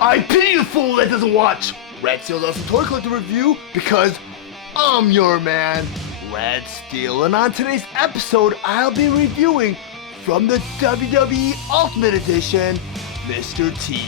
I pity the fool that doesn't watch Red Steel's Awesome Toy Collector Review because I'm your man, Red Steel. And on today's episode, I'll be reviewing from the WWE Ultimate Edition, Mr. T.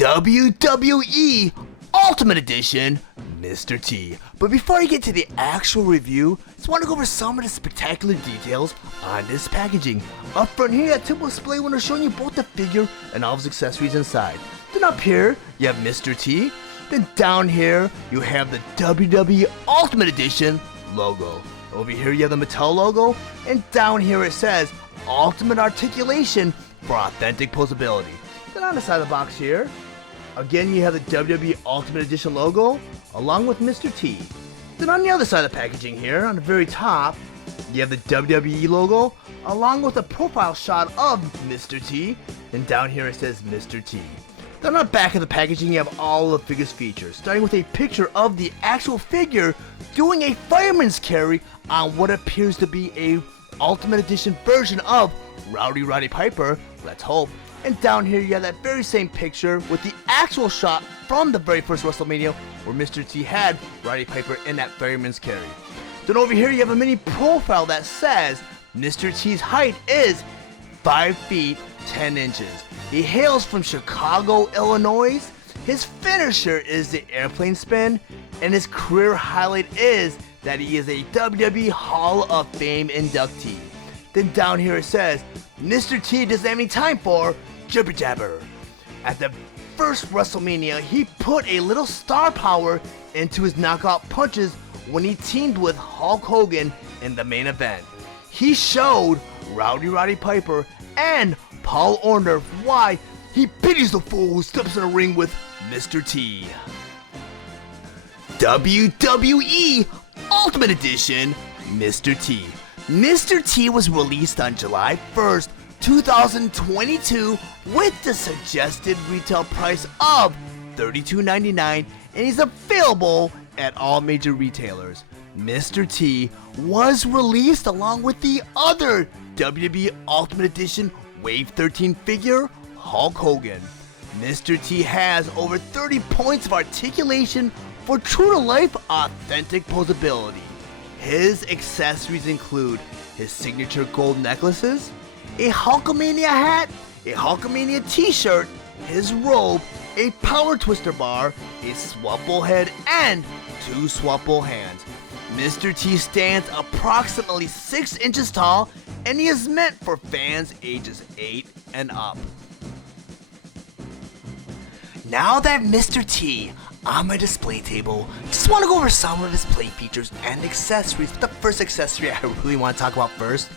WWE Ultimate Edition Mr. T. But before I get to the actual review, just want to go over some of the spectacular details on this packaging. Up front here, that typical display window showing you both the figure and all of his accessories inside. Then up here, you have Mr. T. Then down here, you have the WWE Ultimate Edition logo. Over here, you have the Mattel logo. And down here, it says Ultimate Articulation for authentic posability. Then on the side of the box here, again, you have the WWE Ultimate Edition logo, along with Mr. T. Then on the other side of the packaging here, on the very top, you have the WWE logo, along with a profile shot of Mr. T. And down here it says Mr. T. Then on the back of the packaging, you have all the figure's features, starting with a picture of the actual figure doing a fireman's carry on what appears to be a Ultimate Edition version of Roddy Piper, let's hope. And down here you have that very same picture with the actual shot from the very first WrestleMania where Mr. T had Roddy Piper in that fireman's carry. Then over here you have a mini profile that says Mr. T's height is 5 feet 10 inches. He hails from Chicago, Illinois. His finisher is the airplane spin, and his career highlight is that he is a WWE Hall of Fame inductee. Then down here it says Mr. T doesn't have any time for jibber jabber. At the first WrestleMania, he put a little star power into his knockout punches when he teamed with Hulk Hogan in the main event. He showed Roddy Piper and Paul Orndorff why he pities the fool who steps in a ring with Mr. T. WWE Ultimate Edition Mr. T. Mr. T was released on July 1st, 2022 with the suggested retail price of $32.99, and he's available at all major retailers. Mr. T was released along with the other WWE Ultimate Edition Wave 13 figure, Hulk Hogan. Mr. T has over 30 points of articulation for true-to-life authentic posability. His accessories include his signature gold necklaces, a Hulkamania hat, a Hulkamania t-shirt, his robe, a power twister bar, a swapple head, and 2 swapple hands. Mr. T stands approximately 6 inches tall, and he is meant for fans ages 8 and up. Now that Mr. T on my display table, just want to go over some of his play features and accessories. But the first accessory I really want to talk about first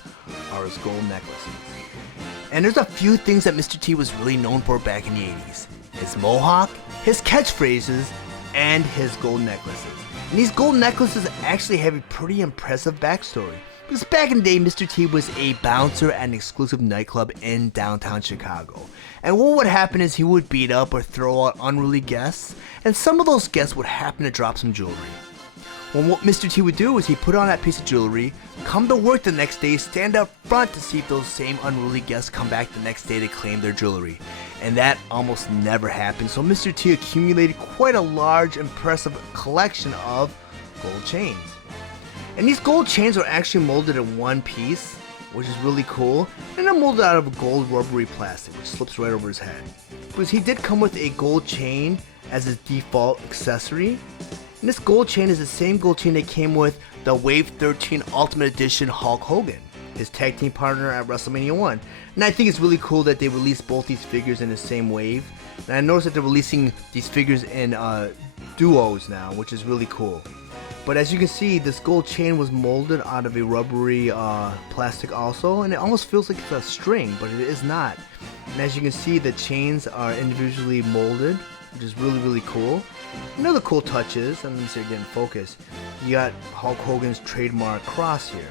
are his gold necklaces. And there's a few things that Mr. T was really known for back in the 80s. His mohawk, his catchphrases, and his gold necklaces. And these gold necklaces actually have a pretty impressive backstory. Because back in the day, Mr. T was a bouncer at an exclusive nightclub in downtown Chicago. And what would happen is he would beat up or throw out unruly guests, and some of those guests would happen to drop some jewelry. Well, what Mr. T would do is he'd put on that piece of jewelry, come to work the next day, stand up front to see if those same unruly guests come back the next day to claim their jewelry. And that almost never happened, so Mr. T accumulated quite a large, impressive collection of gold chains. And these gold chains are actually molded in one piece, which is really cool, and they're molded out of gold rubbery plastic, which slips right over his head. Because he did come with a gold chain as his default accessory, and this gold chain is the same gold chain that came with the Wave 13 Ultimate Edition Hulk Hogan, his tag team partner at WrestleMania 1. And I think it's really cool that they released both these figures in the same wave. And I noticed that they're releasing these figures in duos now, which is really cool. But as you can see, this gold chain was molded out of a rubbery plastic also, and it almost feels like it's a string, but it is not. And as you can see, the chains are individually molded, which is really cool. Another cool touch is, and let me see again, focus. You got Hulk Hogan's trademark cross here,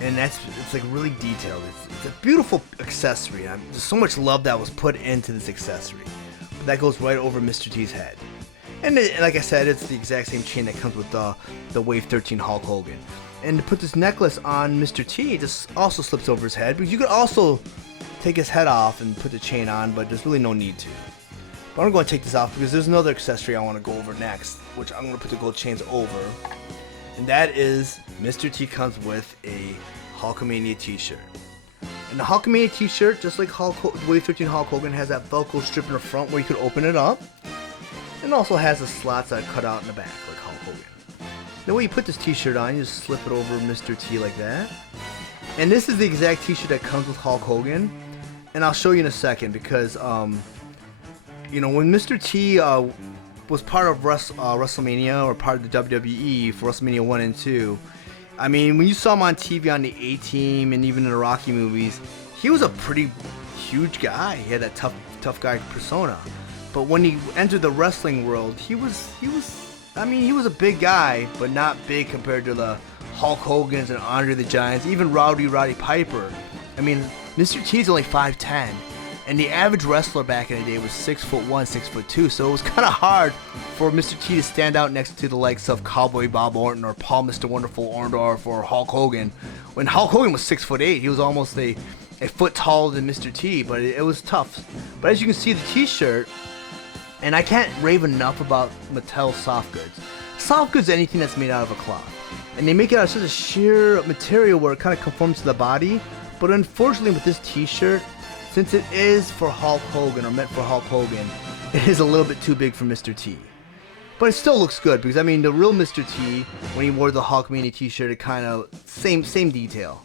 and it's like really detailed. It's a beautiful accessory. There's so much love that was put into this accessory. But that goes right over Mr. T's head. And like I said, it's the exact same chain that comes with the Wave 13 Hulk Hogan. And to put this necklace on Mr. T, this also slips over his head, because you could also take his head off and put the chain on, but there's really no need to. But I'm going to take this off because there's another accessory I want to go over next, which I'm going to put the gold chains over. And that is, Mr. T comes with a Hulkamania t-shirt. And the Hulkamania t-shirt, just like Wave 13 Hulk Hogan, has that Velcro strip in the front where you could open it up. And also has the slots that cut out in the back, like Hulk Hogan. The way you put this t-shirt on, you just slip it over Mr. T like that. And this is the exact t-shirt that comes with Hulk Hogan. And I'll show you in a second, because, you know, when Mr. T was part of WrestleMania, or part of the WWE for WrestleMania 1 and 2, I mean, when you saw him on TV on the A-Team and even in the Rocky movies, he was a pretty huge guy. He had that tough guy persona. But when he entered the wrestling world, he was a big guy, but not big compared to the Hulk Hogan's and Andre the Giant's, even Roddy Piper. I mean, Mr. T's only 5'10", and the average wrestler back in the day was 6'1", 6'2", so it was kind of hard for Mr. T to stand out next to the likes of Cowboy Bob Orton or Paul Mr. Wonderful Orndorff or Hulk Hogan. When Hulk Hogan was 6'8", he was almost a foot taller than Mr. T, but it was tough. But as you can see, the t-shirt, and I can't rave enough about Mattel soft goods. Soft goods are anything that's made out of a cloth. And they make it out of such a sheer material where it kind of conforms to the body. But unfortunately with this t-shirt, since it is for Hulk Hogan, or meant for Hulk Hogan, it is a little bit too big for Mr. T. But it still looks good, because I mean, the real Mr. T, when he wore the Hulkamania t-shirt, it kind of, same detail.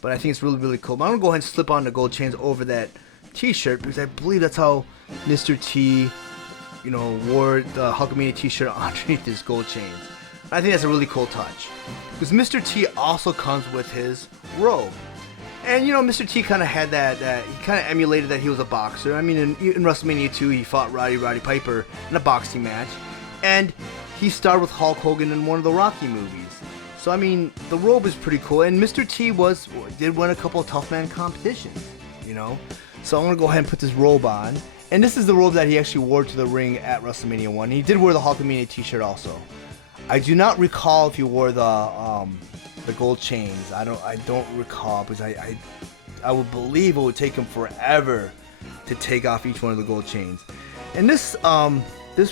But I think it's really cool. But I'm going to go ahead and slip on the gold chains over that t-shirt, because I believe that's how Mr. T, you know, wore the Hulkamania t-shirt underneath his gold chains. I think that's a really cool touch, because Mr. T also comes with his robe. And you know, Mr. T kind of had that, he kind of emulated that he was a boxer. I mean, in WrestleMania 2, he fought Roddy Piper in a boxing match. And he starred with Hulk Hogan in one of the Rocky movies. So I mean, the robe is pretty cool. And Mr. T did win a couple of Tough Man competitions, you know. So I'm going to go ahead and put this robe on. And this is the robe that he actually wore to the ring at WrestleMania 1. He did wear the Hulkamania t-shirt also. I do not recall if he wore the gold chains. I don't recall, because I would believe it would take him forever to take off each one of the gold chains. And this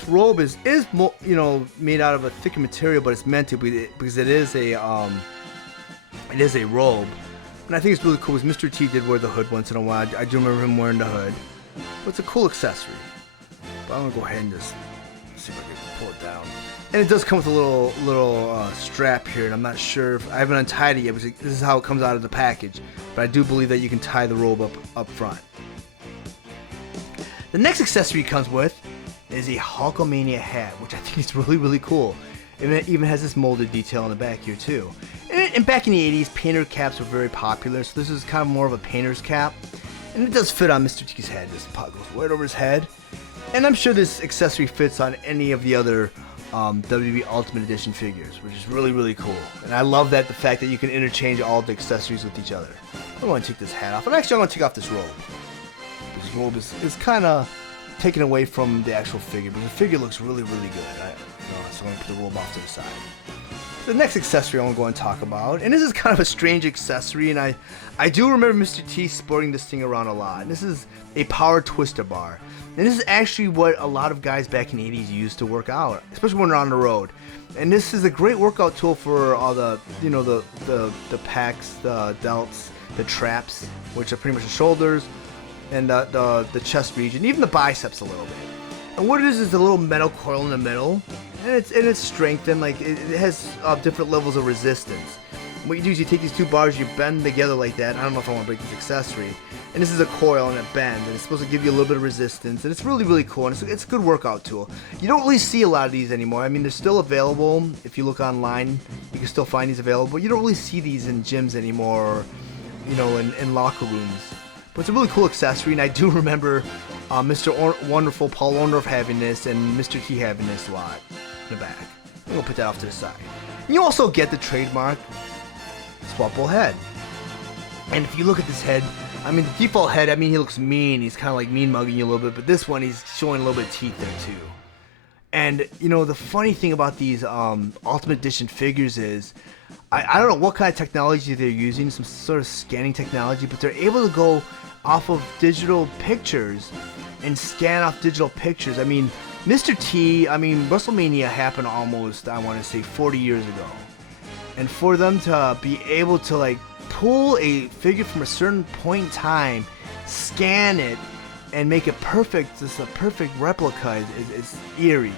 robe is you know, made out of a thicker material, but it's meant to be, because it is a robe. And I think it's really cool, because Mr. T did wear the hood once in a while. I do remember him wearing the hood. But it's a cool accessory. But I'm gonna go ahead and just see if I can pull it down. And it does come with a little strap here, and I'm not sure if I haven't untied it yet, because this is how it comes out of the package. But I do believe that you can tie the robe up front. The next accessory it comes with is a Hulkamania hat, which I think is really cool. And it even has this molded detail on the back here too. And back in the 80s, painter caps were very popular, so this is kind of more of a painter's cap. And it does fit on Mr. T's head. This pot goes right over his head. And I'm sure this accessory fits on any of the other WWE Ultimate Edition figures, which is really cool. And I love the fact that you can interchange all the accessories with each other. I'm going to take this hat off. And actually, I'm going to take off this robe. This robe is kind of taken away from the actual figure, but the figure looks really good. So I'm going to put the robe off to the side. The next accessory I want to go and talk about, and this is kind of a strange accessory, and I do remember Mr. T sporting this thing around a lot. And this is a power twister bar. And this is actually what a lot of guys back in the 80s used to work out, especially when they're on the road. And this is a great workout tool for all the, you know, the pecs, the delts, the traps, which are pretty much the shoulders, and the chest region, even the biceps a little bit. And what it is a little metal coil in the middle, and it's strengthened, like it has different levels of resistance. What you do is you take these two bars, you bend them together like that. I don't know if I want to break this accessory. And this is a coil and it bends, and it's supposed to give you a little bit of resistance, and it's really cool, and it's a good workout tool. You don't really see a lot of these anymore. I mean, they're still available. If you look online, you can still find these available. You don't really see these in gyms anymore, or, you know, in locker rooms. But it's a really cool accessory, and I do remember Mr. Wonderful Paul Orndorff having this and Mr. T having this a lot in the back. I'm going to put that off to the side. And you also get the trademark swappable head. And if you look at this head, I mean, the default head, I mean, he looks mean. He's kind of like mean mugging you a little bit, but this one, he's showing a little bit of teeth there too. And, you know, the funny thing about these Ultimate Edition figures is, I don't know what kind of technology they're using, some sort of scanning technology, but they're able to go off of digital pictures and scan off digital pictures. I mean, Mr. T, I mean, WrestleMania happened almost, I want to say, 40 years ago. And for them to be able to, like, pull a figure from a certain point in time, scan it, and make it perfect, just a perfect replica is eerie.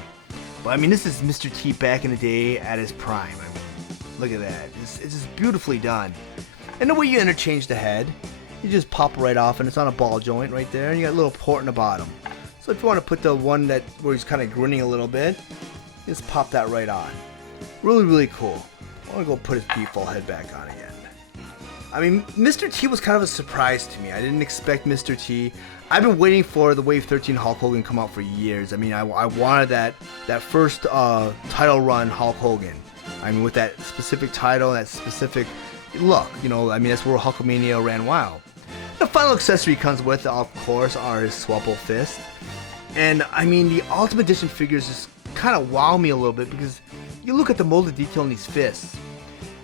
But I mean, this is Mr. T back in the day at his prime. I mean, look at that. It's just beautifully done. And the way you interchange the head, you just pop right off, and it's on a ball joint right there, and you got a little port in the bottom. So if you want to put the one that where he's kind of grinning a little bit, just pop that right on. Really, really cool. I want to go put his default head back on again. I mean, Mr. T was kind of a surprise to me. I didn't expect Mr. T. I've been waiting for the Wave 13 Hulk Hogan to come out for years. I mean, I wanted that first title run Hulk Hogan. I mean, with that specific title, that specific look, you know, I mean, that's where Hulkamania ran wild. The final accessory he comes with, of course, are his swappable fist. And, I mean, the Ultimate Edition figures just kind of wow me a little bit because you look at the molded detail in these fists.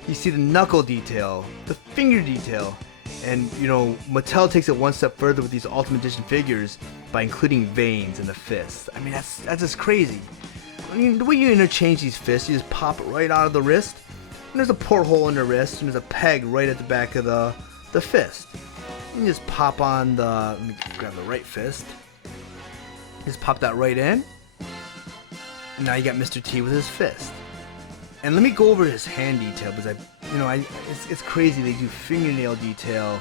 You see the knuckle detail, the finger detail, and, you know, Mattel takes it one step further with these Ultimate Edition figures by including veins in the fist. I mean, that's just crazy. I mean, the way you interchange these fists, you just pop it right out of the wrist, and there's a porthole in the wrist, and there's a peg right at the back of the fist. You just pop on the, let me grab the right fist, just pop that right in, and now you got Mr. T with his fist. And let me go over his hand detail because it's crazy. They do fingernail detail,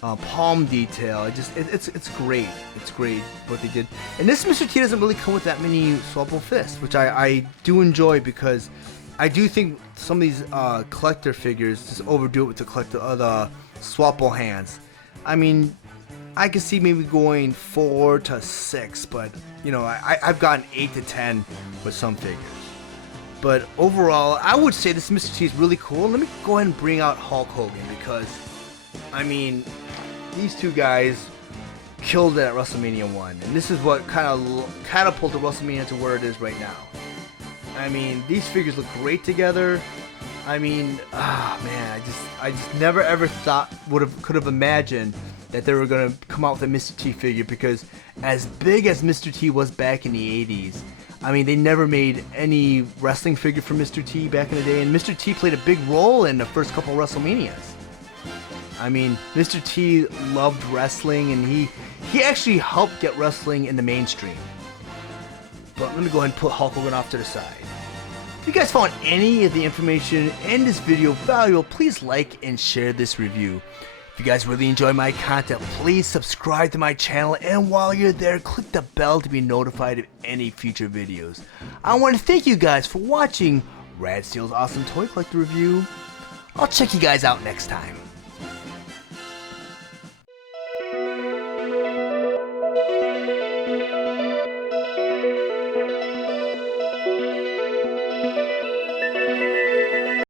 palm detail. It's great. It's great what they did. And this Mr. T doesn't really come with that many swappable fists, which I do enjoy because I do think some of these collector figures just overdo it with the swappable hands. I mean, I could see maybe going 4 to 6, but you know, I've gotten 8 to 10 with some figures. But overall, I would say this Mr. T is really cool. Let me go ahead and bring out Hulk Hogan because, I mean, these two guys killed it at WrestleMania 1. And this is what kind of catapulted WrestleMania to where it is right now. I mean, these figures look great together. I mean, man, I just never ever thought could have imagined that they were going to come out with a Mr. T figure because as big as Mr. T was back in the 80s, I mean, they never made any wrestling figure for Mr. T back in the day, and Mr. T played a big role in the first couple of WrestleManias. I mean, Mr. T loved wrestling, and he actually helped get wrestling in the mainstream. But let me go ahead and put Hulk Hogan off to the side. If you guys found any of the information in this video valuable, please like and share this review. If you guys really enjoy my content, please subscribe to my channel, and while you're there, click the bell to be notified of any future videos. I want to thank you guys for watching Rad Steel's Awesome Toy Collector Review. I'll check you guys out next time.